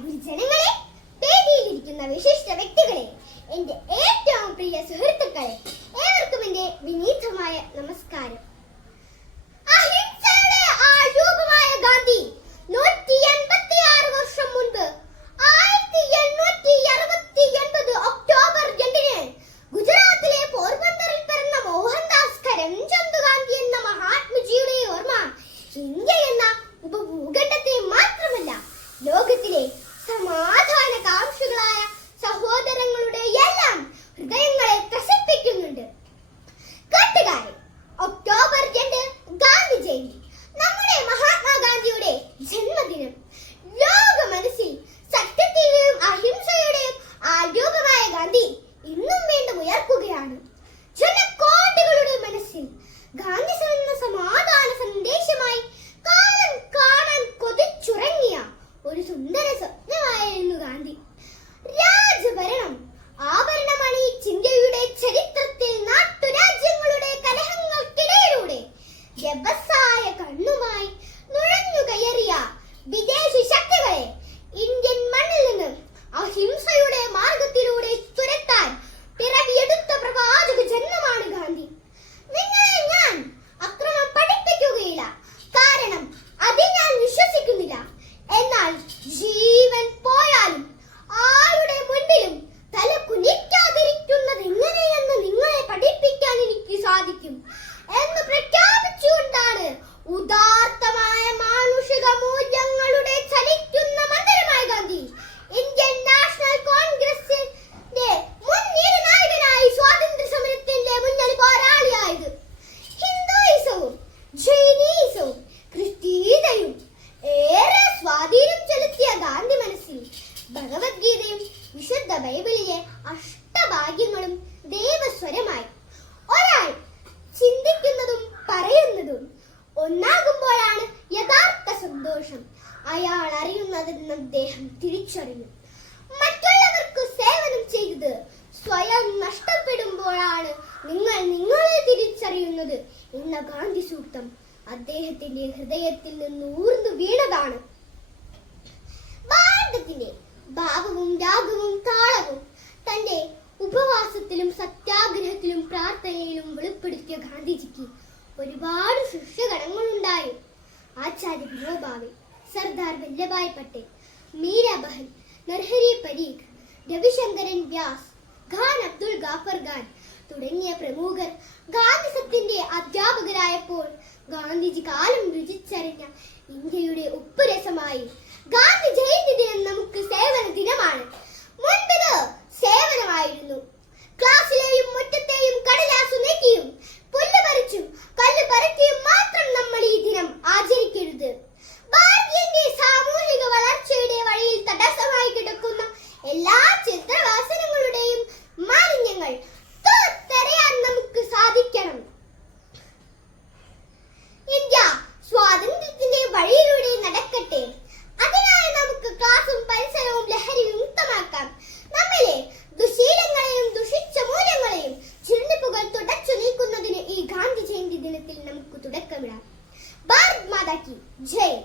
ഗുരുജനങ്ങളെ വേദിയിലിരിക്കുന്ന വിശിഷ്ട വ്യക്തികളെ എന്റെ ഏറ്റവും പ്രിയ സുഹൃത്തുക്കളെ syllabus അയാൾ അറിയുന്നതെന്ന് അദ്ദേഹം തിരിച്ചറിഞ്ഞു. മറ്റുള്ളവർക്ക് സേവനം ചെയ്ത് സ്വയം നഷ്ടപ്പെടുമ്പോഴാണ് നിങ്ങൾ നിങ്ങളെ തിരിച്ചറിയുന്നത് എന്ന ഗാന്ധി സൂക്തം അദ്ദേഹത്തിന്റെ ഹൃദയത്തിൽ നിന്ന് ഊർന്നു വീണതാണ്. ഭാരതത്തിന്റെ ഭാവവും രാഗവും താളവും തന്റെ ഉപവാസത്തിലും സത്യാഗ്രഹത്തിലും പ്രാർത്ഥനയിലും വെളിപ്പെടുത്തിയ ഗാന്ധിജിക്ക് ഒരുപാട് ശിഷ്യഗണങ്ങളുണ്ടായി ആചാര്യ വിനോബാവെ സർദാർ വല്ലഭായ് പട്ടേൽ മീരാബഹൽ നർഹരി പരീഖ് രവിശങ്കരൻ വ്യാസ് ഖാൻ അബ്ദുൾ ഗാഫർ ഖാൻ തുടങ്ങിയ പ്രമുഖർ ഗാന്ധിസത്തിന്റെ അധ്യാപകരായപ്പോൾ ഗാന്ധിജി കാലം രുചിച്ചറിഞ്ഞ ഇന്ത്യയുടെ ഉപ്പുരസമായി. ഗാന്ധി ജയന്തി ദിനം നമുക്ക് സേവന ദിനമാണ്. ജീവിതത്തിൽ നമുക്ക് തുടക്കമിടാം ഭാരത് മാതാ ജയ്